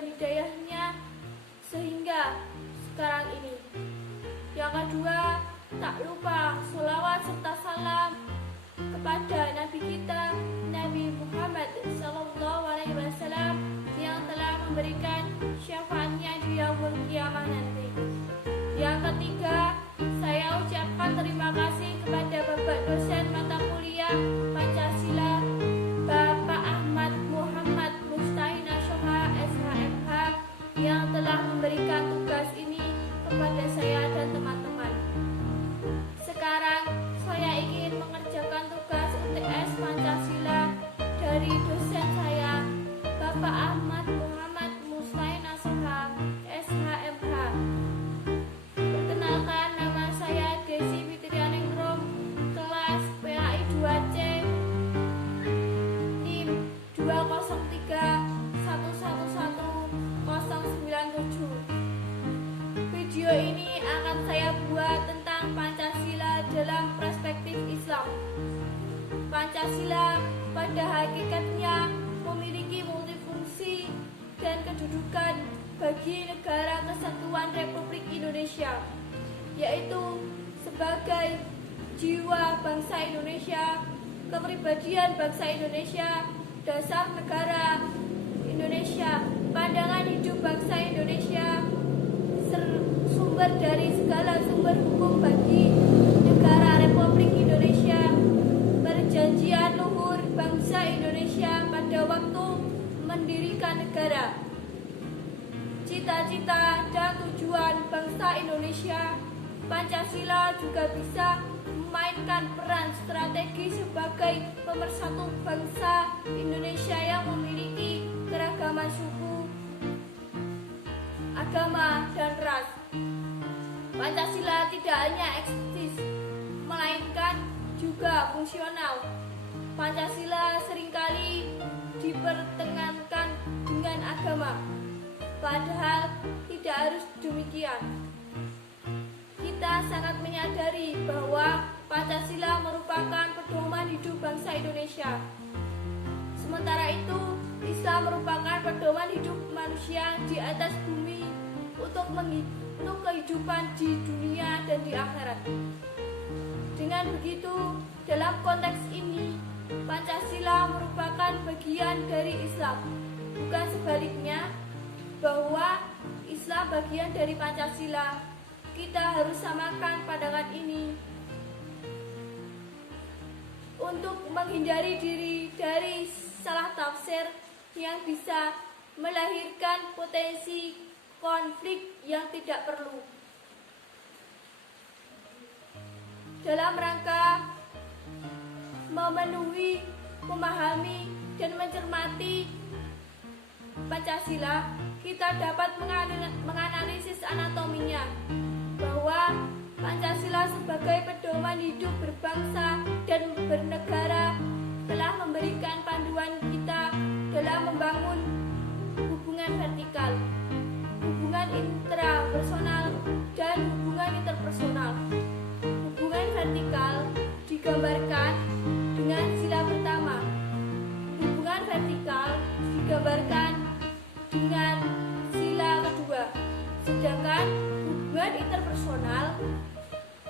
dan hidayahnya sehingga sekarang ini. Yang kedua, tak lupa sholawat serta salam kepada Nabi kita, Nabi Muhammad SAW, yang telah memberikan syafaatnya di yaumul qiyamah nanti. Yang ketiga, saya ucapkan terima kasih kepada Bapak dosen mata kuliah Pancasila, Bapak Ahmad Muhammad Mustahina Shoha SHMH, yang telah memberikan tugas ini kepada saya dan teman-teman. Sekarang saya ingin mengerjakan tugas UTS Pancasila dari dosen saya, Bapak Ahmad Muhammad Mustahina Shoha SHMH. Perkenalkan, nama saya Desi Fitrianingrum, kelas PAI 2C, NIM 203111097. Video ini akan saya buat tentang Pancasila dalam perspektif Islam. Pancasila pada hakikatnya memiliki multifungsi dan kedudukan bagi Negara Kesatuan Republik Indonesia, yaitu sebagai jiwa bangsa Indonesia, kepribadian bangsa Indonesia, dasar negara Indonesia, pandangan hidup bangsa Indonesia, sumber dari segala sumber hukum bagi negara Republik Indonesia, perjanjian luhur bangsa Indonesia pada waktu mendirikan negara, cita-cita dan tujuan bangsa Indonesia. Pancasila juga bisa memainkan peran strategi sebagai pemersatu bangsa Indonesia yang memiliki keragaman suku, agama, dan ras. Pancasila tidak hanya eksis, melainkan juga fungsional. Pancasila seringkali dipertentangkan dengan agama, padahal tidak harus demikian. Kita sangat menyadari bahwa Pancasila merupakan pedoman hidup bangsa Indonesia. Sementara itu, Islam merupakan pedoman hidup manusia di atas bumi untuk kehidupan di dunia dan di akhirat. Dengan begitu, dalam konteks ini, Pancasila merupakan bagian dari Islam, bukan sebaliknya, bahwa Islam bagian dari Pancasila. Kita harus samakan pandangan ini untuk menghindari diri dari salah tafsir yang bisa melahirkan potensi konflik yang tidak perlu. Dalam rangka memenuhi, memahami, dan mencermati Pancasila, kita dapat menganalisis anatominya, bahwa Pancasila sebagai pedoman hidup berbangsa dan bernegara telah memberikan panduan kita dalam membangun hubungan vertikal, hubungan intrapersonal, dan hubungan interpersonal. Hubungan vertikal digambarkan dengan sila pertama. Hubungan vertikal digambarkan dengan sila kedua. Sedangkan hubungan interpersonal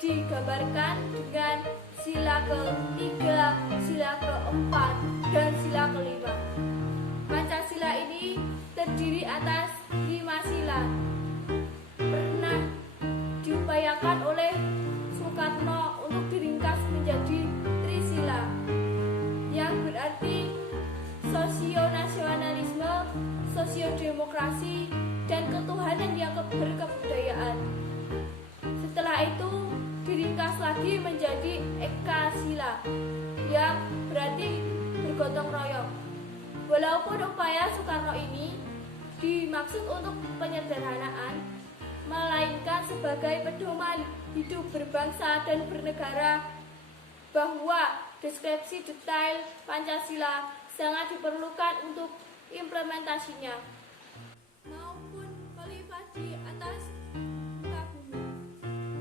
digambarkan dengan sila ketiga, sila keempat, dan sila kelima. Pancasila ini terdiri atas 5 sila. Pernah diupayakan oleh Soekarno untuk diringkas menjadi trisila, yang berarti sosionasionalisme, sosiodemokrasi, dan ketuhanan yang berkebudayaan. Setelah itu diringkas lagi menjadi ekasila, yang berarti bergotong royong. Walaupun upaya Soekarno ini dimaksud untuk penyederhanaan, melainkan sebagai pedoman hidup berbangsa dan bernegara, bahwa deskripsi detail Pancasila sangat diperlukan untuk implementasinya maupun khalifah di atas muka bumi.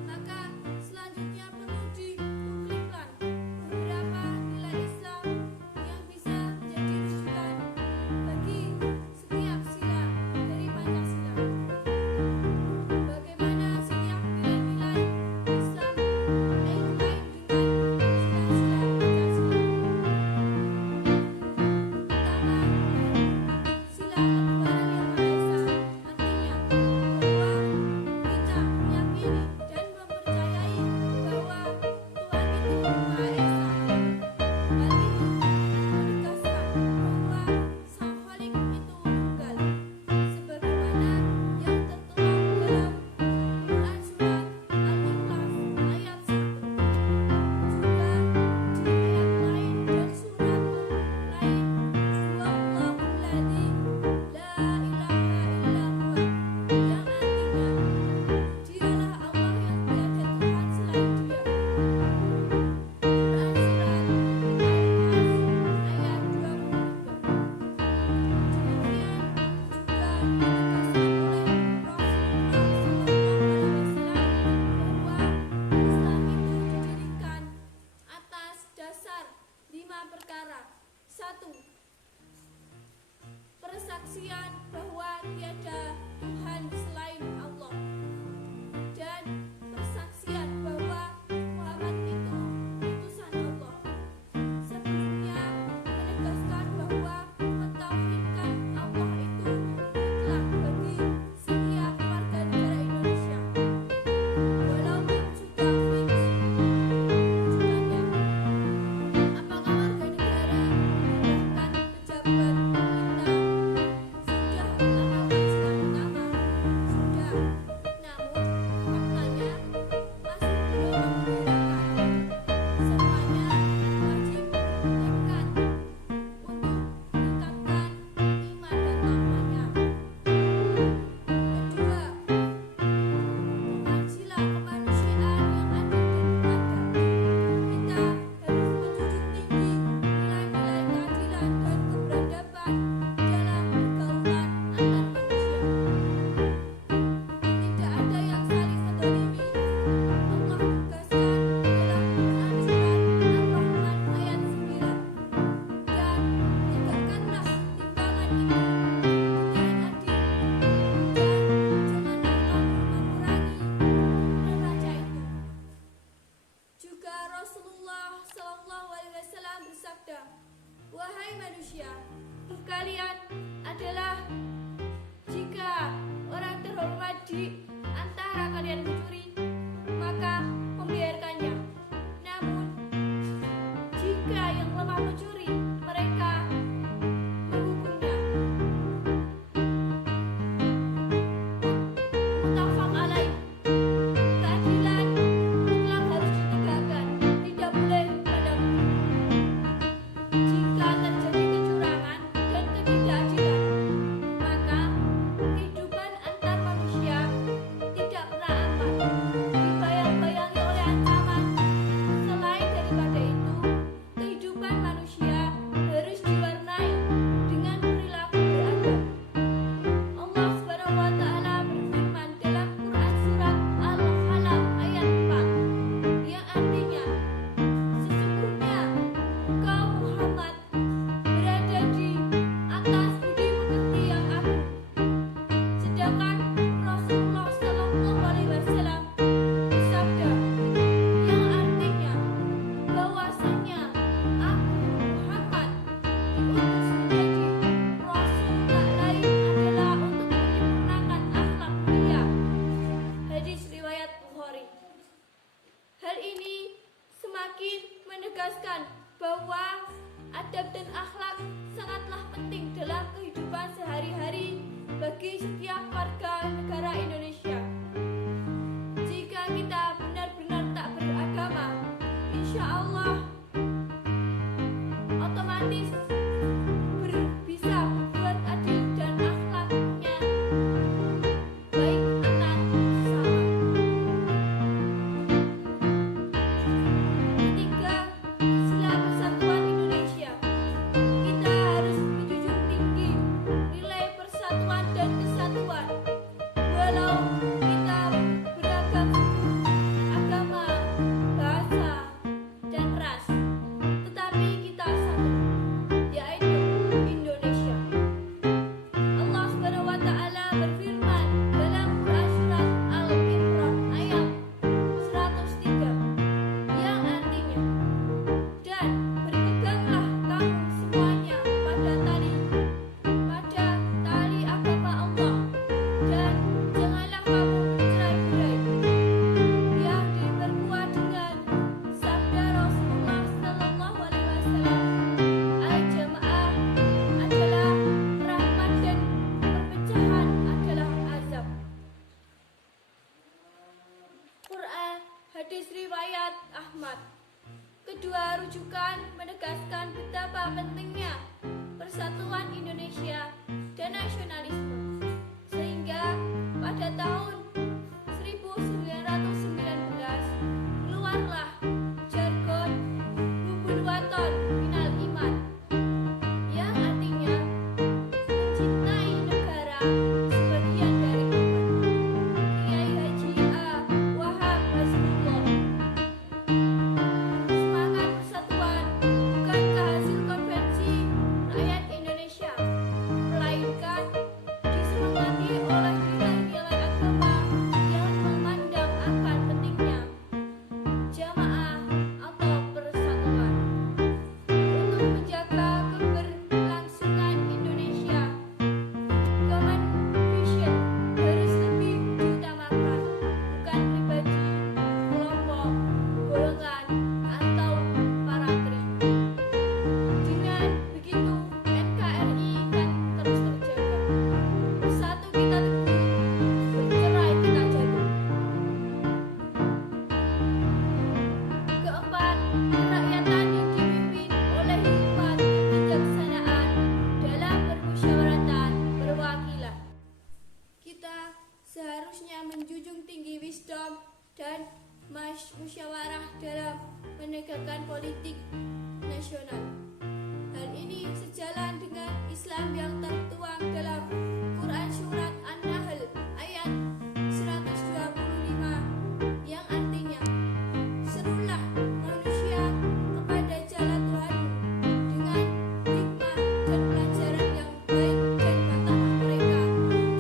Maka selanjutnya perlu dikumpulkan beberapa nilai Islam yang bisa menjadi rujukan bagi setiap sila dari bersatu. Persaksian bahwa tiada Tuhan selain Allah, dan persaksian bahwa Muhammad itu utusan Allah. Sebelumnya menegaskan bahwa mentauhidkan Allah itu mutlak bagi setiap warga negara Indonesia. Walaupun sudah fix rujukannya, apakah warga negara bahkan pejabat pemerintah sudah mengamalkan Islam utama? Sudah. Namun faktanya masih belum membedakan. Semuanya wajib tekad untuk meningkatkan iman dan takwanya. Kedua, dengan sila kemanusiaan yang adil dan beradab, kita harus menjunjung tinggi nilai-nilai keadilan dan keberadaban dalam pergaulan antar manusia. Tidak ada yang saling menzalimi. Allah tegaskan dalam Quran surat Ar-Rahman ayat 9. Dan tegakkanlah timbangan itu dengan adil, dan janganlah kamu mengurangi neraca itu. Juga Rasulullah SAW bersabda, "Wahai manusia, kalian adalah jika orang terhormat di antara kalian mencuri, maka membiarkannya. Namun, jika yang lemah mencuri, mereka menghukumnya." Muttafaq alaih. Keadilan mutlak harus ditegakkan, tidak boleh pada-pada. Jika terjadi kecurangan dan ketidakadilan, maka kehidupan antar manusia tidak pernah aman, dibayang-bayangi oleh ancaman. Selain daripada itu, kehidupan manusia harus diwarnai dengan perilaku beradab. Allah Subhanahu wa Ta'ala berfirman dalam Quran surat Al-Falaq ayat 4, yang artinya, "Sesungguhnya engkau Muhammad berada di atas budi pekerti yang agung." Sedangkan Rasulullah SAW bersabda, yang artinya bahwasanya aku Muhammad diutus menjadi Rasul tak lain adalah untuk menyempurnakan akhlak mulia. Hadis riwayat Bukhari. Hal ini semakin menegaskan bahwa adab dan akhlak sangatlah penting dalam kehidupan sehari-hari bagi setiap warga negara Indonesia. Jika kita benar-benar tak beragama, insya Allah otomatis bisa berbuat adil dan akhlaknya baik antar sesama. Ketiga, sila persatuan Indonesia. Kita harus menjunjung tinggi nilai persatuan dan kesatuan. Walau kita beragam suku, agama, bahasa, dan ras, tetapi kita satu, yaitu Indonesia. Allah Subhanahu wa Ta'ala berfirman dalam Quran surat Al-Imran ayat 103, yang artinya, "Dan berpeganglah kamu semuanya pada tali agama Allah, dan janganlah kamu bercerai-berai." Yang diperkuat dengan sabda Rasulullah SAW, "Al-Jamaah adalah rahmat dan perpecahan adalah azab." Quran, hadis riwayat Ahmad. Kedua rujukan menegaskan betapa pentingnya persatuan Indonesia dan nasionalisme, sehingga pada tahun 1919 keluarlah jargon Rukun Waton Minal Iman, yang artinya mencintai negara sebagian dari iman. Kiai Haji A. Wahab Hasbullah. Semangat persatuan bukankah hasil konvensi menegakkan politik nasional. Hal ini sejalan dengan Islam yang tertuang dalam Quran Surat An-Nahl ayat 125 yang artinya, serulah manusia kepada jalan Tuhanmu dengan hikmah dan pelajaran yang baik, dan bantahlah mereka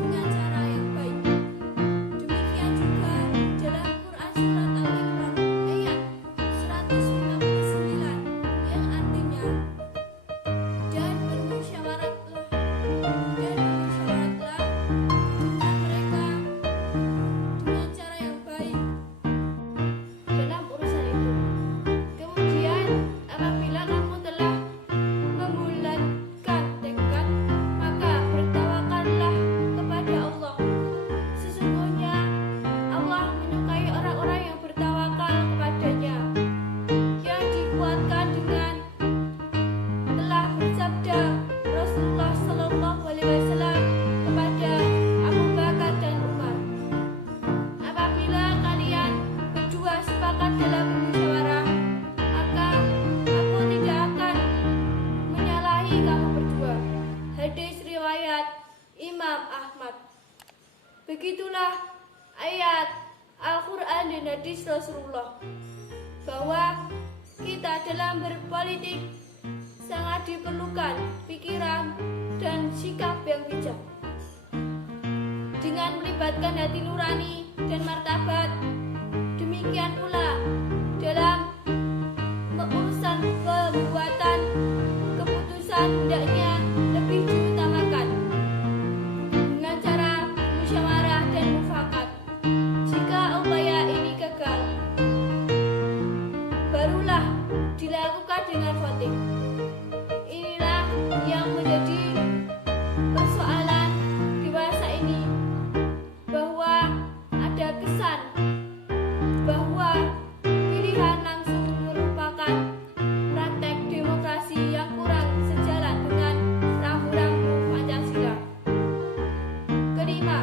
dengan cara yang baik. Demikian juga dalam Quran Surat Al-Imran ayat 159 yang artinya, dan bermusyawaratlah dengan mereka dengan cara yang baik dalam urusan itu. Kemudian apabila kamu telah membulatkan tekad, maka bertawakallah kepada Allah. Sesungguhnya Allah menyukai orang-orang yang bertawakal kepadanya, yang dikuatkan dengan telah bersabda Rasulullah Shallallahu Alaihi Wasallam kepada Abu Bakar dan Umar, apabila kalian berdua sepakat dalam bermusyawarah, maka aku tidak akan menyalahi kamu berdua. Hadis riwayat Imam Ahmad. Begitulah ayat Al-Quran dan hadis Rasulullah, bahwa kita dalam berpolitik sangat diperlukan pikiran dan sikap yang bijak, dengan melibatkan hati nurani dan martabat. Demikian pula dalam urusan pembuatan keputusan, hendaknya lebih diutamakan dengan cara musyawarah dan mufakat. Jika upaya ini gagal, barulah dilakukan dengan voting. Inilah yang menjadi persoalan dewasa ini, bahwa ada kesan bahwa pilihan langsung merupakan praktek demokrasi yang kurang sejalan dengan rambu-rambu Pancasila. Kelima,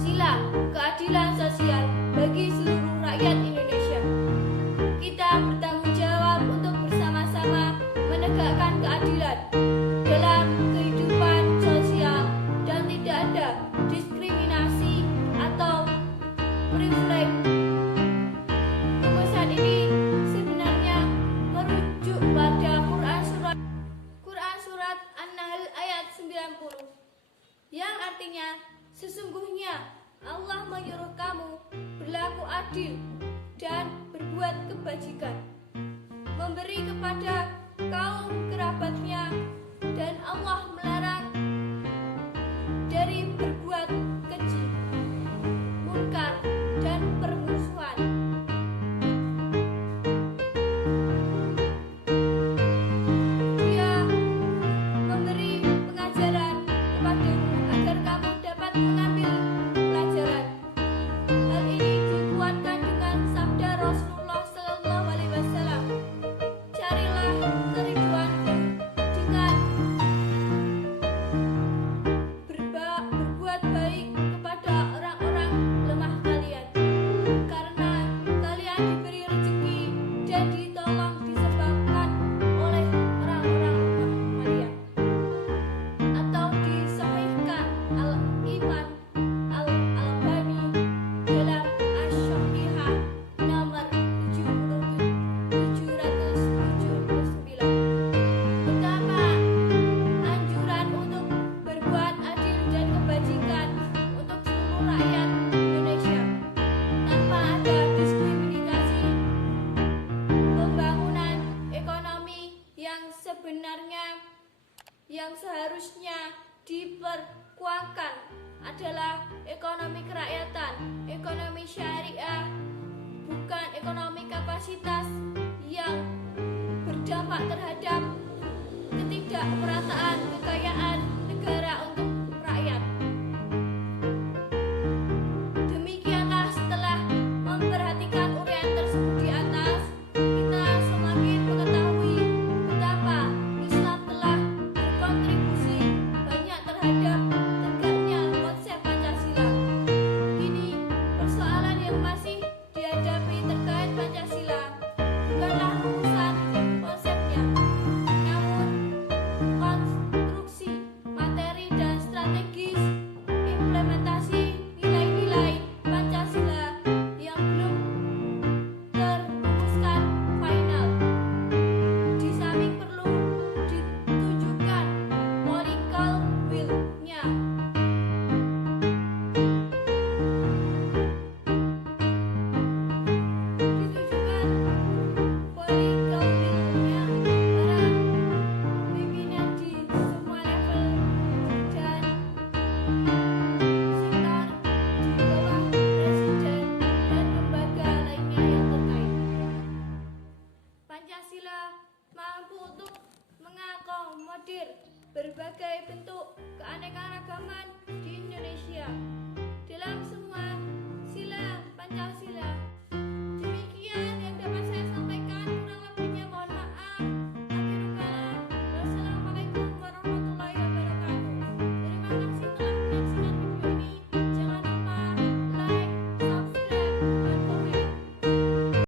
sila keadilan sosial bagi seluruh rakyat Indonesia. Kita bertanggung jawab untuk bersama-sama menegakkan keadilan dalam kehidupan sosial, dan tidak ada diskriminasi atau privilege. Rumusan ini sebenarnya merujuk pada Quran Surat An-Nahl ayat 90 yang artinya, sesungguhnya Allah menyuruh kamu berlaku adil dan berbuat kebajikan, memberi kepada kaum kerabatnya, dan Allah melarang dari berbuat keji, munkar, dan permusuhan. Dia memberi pengajaran kepadamu agar kamu dapat mengambil pelajaran. Hal ini dikuatkan dengan sabda Rasulullah Sallallahu Alaihi Wasallam, carilah keriduanku dengan berbuat baik kepada orang-orang lemah kalian, karena kalian diberi rezeki dan ditolong disebabkan oleh orang-orang lemah kalian. Atau disahihkan Al-Imam Al-Albani dalam Asy-Syahihah nomor 779. Pertama, anjuran untuk berbuat adil dan kebajikan untuk seluruh rakyat Indonesia tanpa ada diskriminasi. Pembangunan ekonomi yang seharusnya diperkuatkan adalah ekonomi kerakyatan, ekonomi syariah, bukan ekonomi kapasitas yang berdampak terhadap ketidakmerataan kekayaan negara untuk rakyat. Demikianlah, setelah memperhatikan uraian tersebut di atas, kita semakin mengetahui betapa Islam telah berkontribusi banyak terhadap tegaknya konsep Pancasila. Kini persoalan yang masih dihadapi terkait Pancasila berbagai bentuk keanekaragaman